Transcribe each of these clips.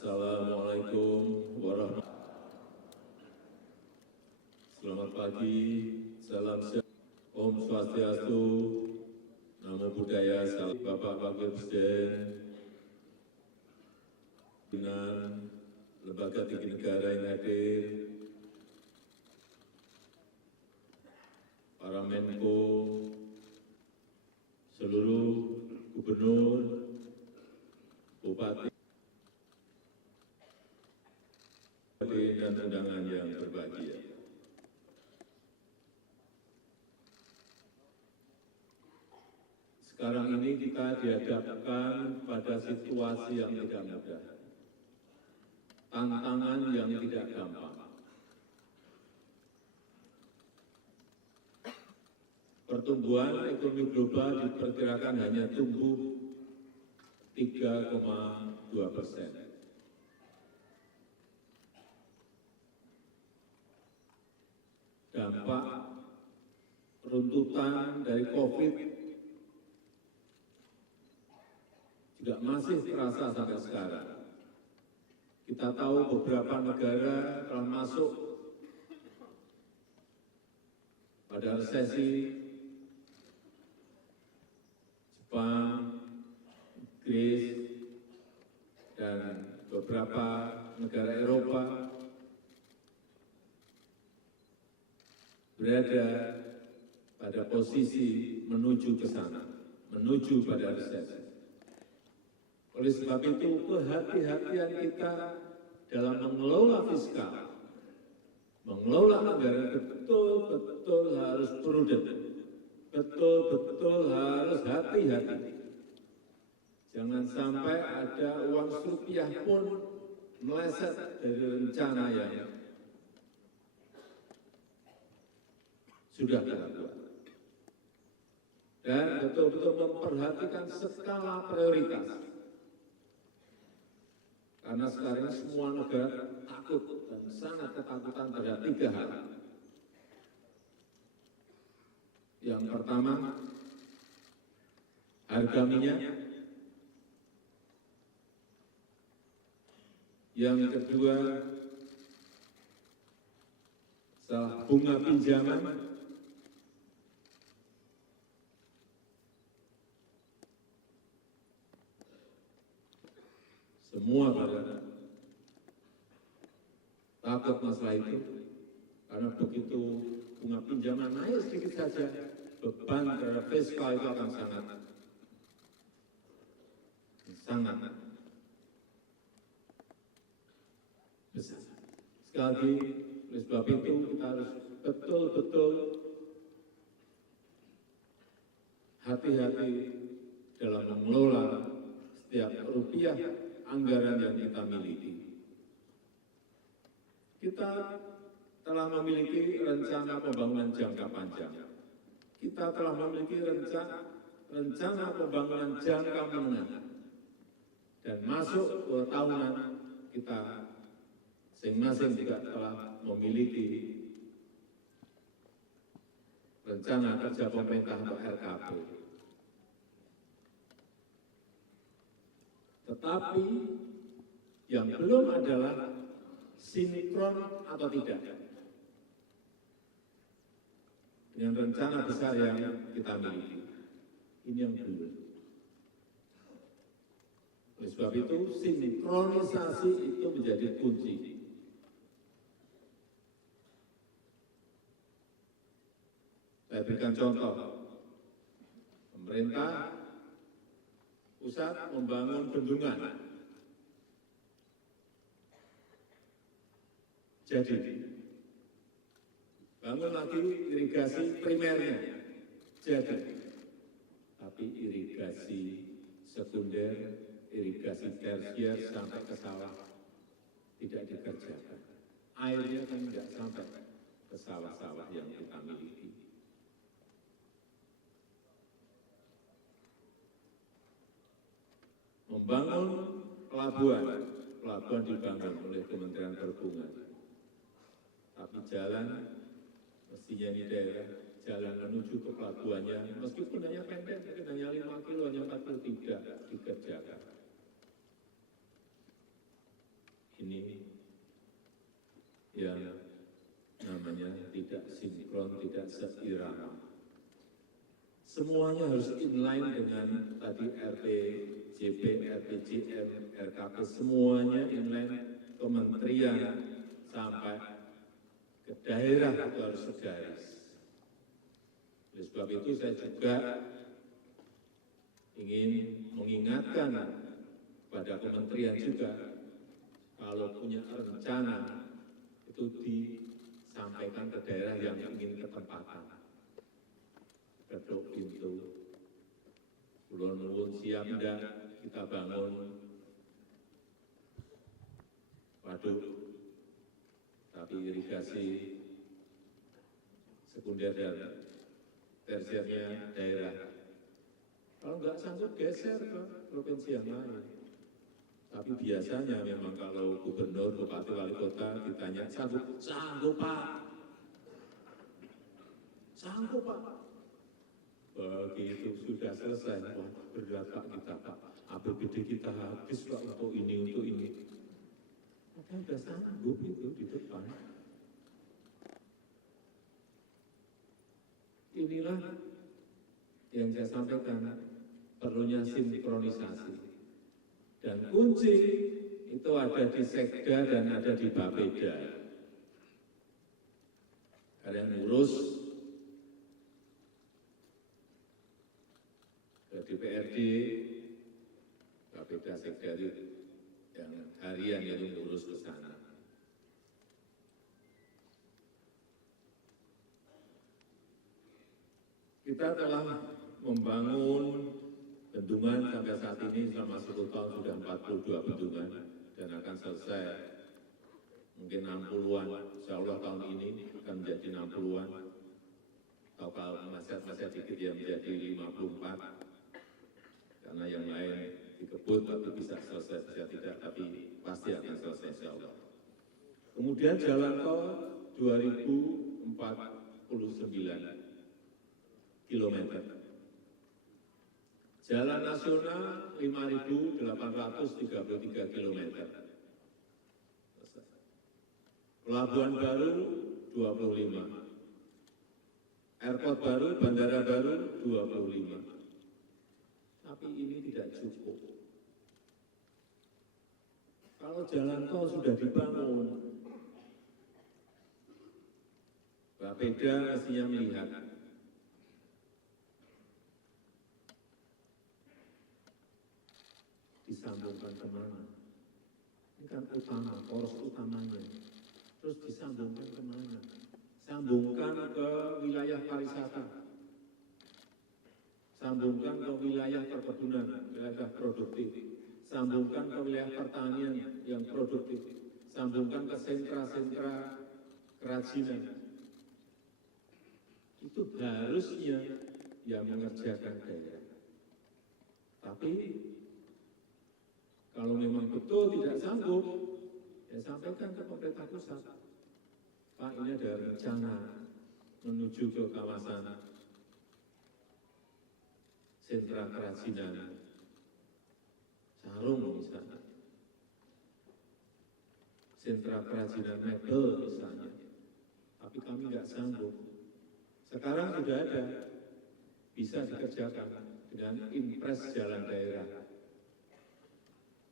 Assalamualaikum warahmatullahi wabarakatuh. Selamat pagi, salam sejahtera, Om Swastiastu, Namo Buddhaya, salam Bapak Wakil Presiden, pimpinan lembaga tinggi negara yang hadir, para Menko, seluruh gubernur, bupati, dan undangan yang berbahagia. Sekarang ini kita dihadapkan pada situasi yang tidak mudah, tantangan yang tidak gampang. Pertumbuhan ekonomi global diperkirakan hanya tumbuh 3,2%. Dampak runtutan dari COVID juga masih terasa sampai sekarang. Kita tahu beberapa negara telah masuk pada resesi, Jepang, Inggris, dan beberapa negara Eropa berada pada posisi menuju ke sana, menuju pada resesi. Oleh sebab itu, kehati-hatian kita dalam mengelola fiskal, mengelola anggaran betul-betul harus prudent, betul-betul harus hati-hati. Jangan sampai ada uang rupiah pun meleset dari rencana yang sudah kita buat. Dan betul-betul memperhatikan skala prioritas. Karena sekarang semua negara takut dan sangat ketakutan terhadap 3 hal. Yang pertama, harga minyak. Yang kedua, bunga pinjaman. Semua pada takut masalah itu, karena begitu bunga pinjaman naik sedikit saja, beban terhadap fiskal itu akan sangat besar. Sekali lagi, oleh sebab itu kita harus betul-betul hati-hati dalam mengelola setiap rupiah anggaran yang kita miliki. Kita telah memiliki rencana pembangunan jangka panjang. Kita telah memiliki rencana pembangunan jangka menengah. Dan masuk ke tahunan kita masing-masing juga telah memiliki rencana kerja pemerintah untuk RKP. Tetapi yang belum adalah sinkron atau tidak dengan rencana besar yang kita miliki. Ini yang belum. Oleh sebab itu, sinkronisasi itu menjadi kunci. Saya berikan contoh. Pemerintah pusat membangun bendungan. Jadi, bangun lagi irigasi primernya. Jadi, tapi irigasi sekunder, irigasi tersier sampai ke sawah tidak dikerjakan. Airnya kan tidak sampai ke sawah-sawah yang kita miliki. Membangun pelabuhan dibangun oleh Kementerian Perhubungan. Tapi jalan, mestinya ini daerah, jalan menuju ke pelabuhannya, meskipun hanya pendek, mungkin hanya 5 kilo, hanya 40, tidak dikerjakan. ini yang namanya tidak sinkron, tidak seirama. Semuanya harus inline dengan tadi RPJP, RPJM, RKP, semuanya inline, kementerian sampai ke daerah itu harus segaris. Oleh sebab itu saya juga ingin mengingatkan pada kementerian juga, kalau punya rencana itu disampaikan ke daerah yang ingin ketempatan. Ketuk pintu, ulun nuwun siap ndak kita bangun waduk, tapi irigasi sekunder dan tersiernya daerah. Kalau nggak sanggup geser ke provinsi yang lain. Tapi biasanya memang kalau gubernur, bupati, wali kota ditanya sanggup, sanggup Pak, sanggup Pak. Begitu sudah selesai, wah berat Pak kita Pak, APBD kita habis Pak untuk ini, untuk ini. Maka sudah sanggup itu di depan. Inilah yang saya sampaikan, perlunya sinkronisasi. Dan kunci itu ada di Sekda dan ada di Bapeda. Kalian ngurus ke DPRD, Bapeda Sekda yang harian yang ngurus ke sana. Kita telah membangun bendungan sampai saat ini selama 10 tahun sudah 42 bendungan dan akan selesai mungkin 60-an, insya Allah tahun ini akan menjadi 60-an, atau kalau masih dikit ya menjadi 54, karena yang lain dikebut tapi bisa selesai, bisa tidak, tapi pasti akan selesai insya Allah. Kemudian jalan tol 2049 kilometer. Jalan nasional 5.833 km. Pelabuhan baru 25. Airport baru, bandara baru 25. Tapi ini tidak cukup. Kalau jalan tol sudah dibangun, Bapeda mestinya melihat disambungkan kemana? Ini kan utama, poros utamanya. Terus disambungkan kemana? Sambungkan ke wilayah pariwisata. Sambungkan ke wilayah perkebunan, wilayah produktif. Sambungkan ke wilayah pertanian yang produktif. Sambungkan ke sentra-sentra kerajinan. Itu harusnya yang mengerjakan daerah. Tapi kalau memang betul tidak sanggup, ya sampaikan ke pemerintah pusat. Pak, ini ada rencana menuju ke kawasan sentra kerajinan, sarung misalnya, sentra kerajinan mebel misalnya. Tapi kami nggak sanggup. Sekarang sudah ada, bisa dikerjakan dengan impres jalan daerah.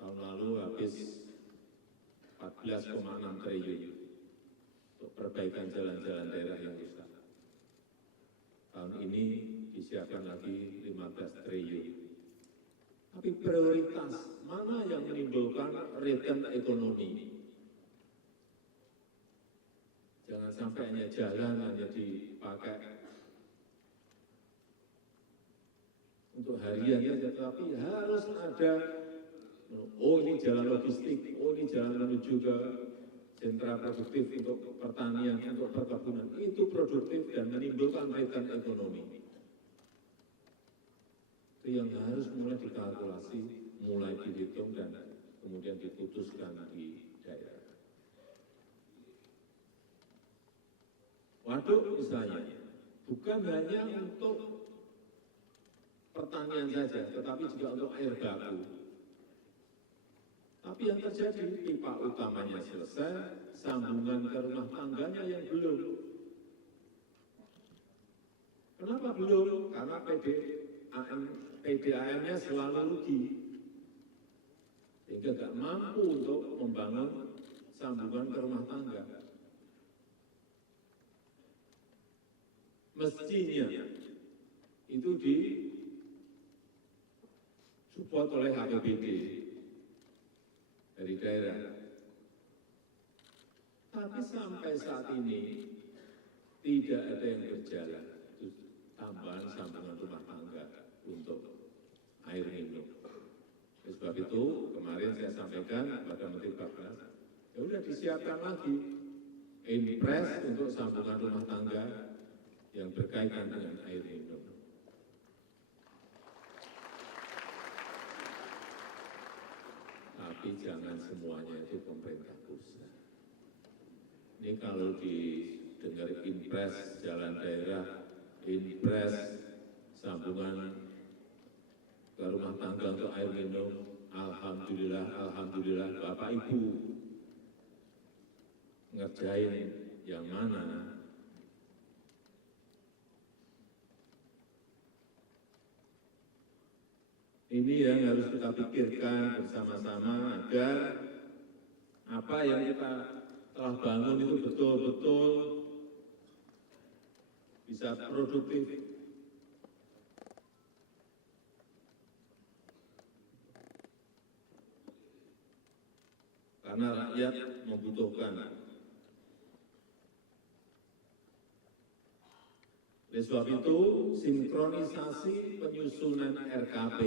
Tahun lalu habis 14,6 triliun untuk perbaikan jalan-jalan daerah yang rusak. Tahun ini disiapkan lagi 15 triliun. Tapi prioritas mana yang menimbulkan return ekonomi? Jangan sampai hanya jalan hanya dipakai untuk harian saja, tapi harus ada. Oh ini jalan logistik, oh ini jalan menuju ke sentra produktif untuk pertanian, untuk perkebunan. Itu produktif dan menimbulkan return ekonomi. Itu yang harus mulai dikalkulasi, mulai dihitung dan kemudian diputuskan di daerah. Waduk misalnya, bukan hanya untuk pertanian saja, tetapi juga untuk air baku. Tapi yang terjadi, pipa utamanya selesai, sambungan ke rumah tangganya yang belum. Kenapa belum? Karena PDAM-nya selalu rugi. Sehingga nggak mampu untuk membangun sambungan ke rumah tangga. Mestinya itu disupport oleh APBD dari daerah. Tapi sampai saat ini tidak ada yang berjalan. Itu tambahan sambungan rumah tangga untuk air minum. Oleh sebab itu kemarin saya sampaikan kepada Menteri Bapak, ya udah disiapkan lagi impres untuk sambungan rumah tangga yang berkaitan dengan air minum. Tapi jangan semuanya itu pemerintah pusat. Ini kalau didengar impres jalan daerah, impres sambungan ke rumah tangga untuk air minum, alhamdulillah, alhamdulillah, Bapak Ibu ngerjain yang mana? Ini yang harus kita pikirkan bersama-sama agar apa yang kita telah bangun itu betul-betul bisa produktif. Karena rakyat membutuhkan. Oleh sebab itu, sinkronisasi penyusunan RKP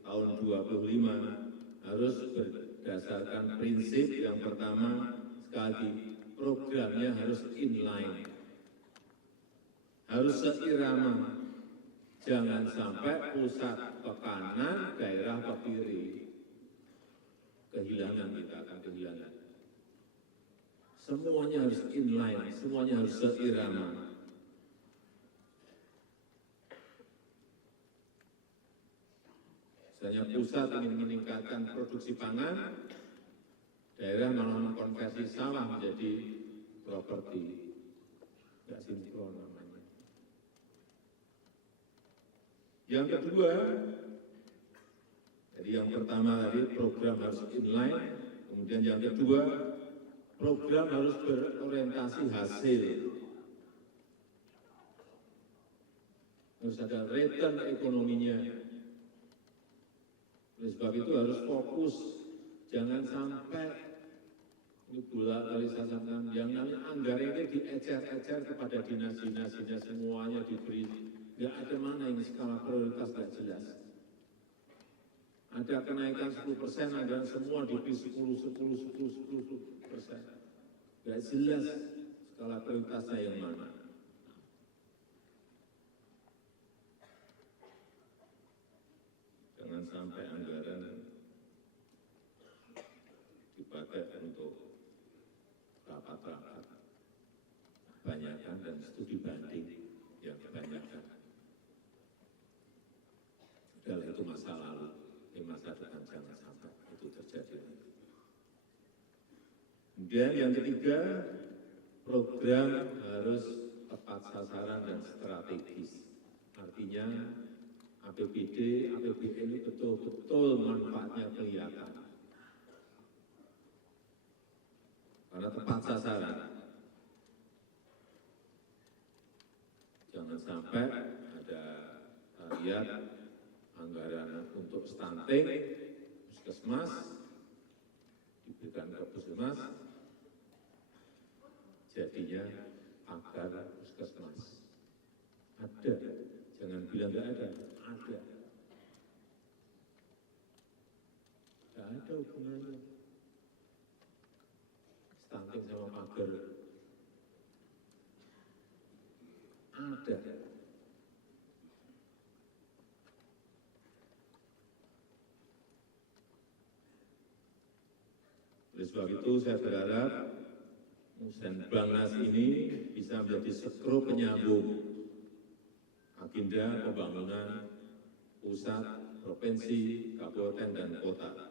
tahun 25 harus berdasarkan prinsip yang pertama, sekali lagi, programnya harus inline, harus seirama, jangan sampai pusat ke kanan, daerah ke kiri. Kehilangan, kita akan kehilangan. Semuanya harus inline, semuanya harus seirama. Misalnya pusat ingin meningkatkan produksi pangan, daerah malah mengkonversi sawah menjadi properti. Tidak sinkron namanya. Yang kedua, jadi yang pertama tadi program harus inline, kemudian yang kedua program harus berorientasi hasil. Harus ada return ekonominya. Oleh sebab itu harus fokus, jangan sampai ini bola kali saya sampaikan, yang namanya anggaran ini diecer-ecer kepada dinas-dinasnya semuanya diberi, nggak ada mana yang skala prioritas nggak jelas. Ada kenaikan 10%, anggaran semua diberi 10%. Nggak jelas skala prioritasnya yang mana. Jangan sampai anggaran dipakai untuk rapat-rapat kebanyakan dan studi banding yang kebanyakan. Udahlah, itu masa lalu, ini masa depan jangan sampai itu terjadi. Kemudian yang ketiga, program harus tepat sasaran dan strategis. Artinya APBD, APBN ini betul-betul manfaatnya kelihatan. Karena tepat sasaran. Jangan sampai ada lihat anggaran untuk stunting, puskesmas, diberikan ke puskesmas, jadinya agar puskesmas. Ada, jangan bilang nggak ada. Ada. Tidak ada hubungannya. Stunting sama pagar. Ada. Oleh sebab itu saya berharap Musrenbangnas ini bisa menjadi skru penyambung agenda pembangunan pusat, provinsi, kabupaten, dan kota,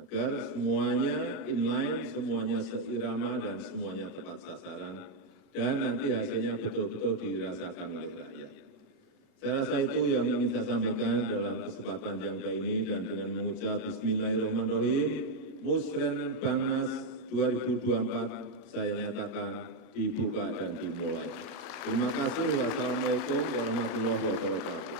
agar agar semuanya inline, semuanya seirama, dan semuanya tepat sasaran, dan nanti hasilnya betul-betul dirasakan oleh rakyat. Saya rasa itu yang ingin saya sampaikan dalam kesempatan yang baik ini, dan dengan mengucap Bismillahirrahmanirrahim, Musren Bangnas 2024 saya nyatakan dibuka dan dimulai. Terima kasih. Wassalamualaikum warahmatullahi wabarakatuh.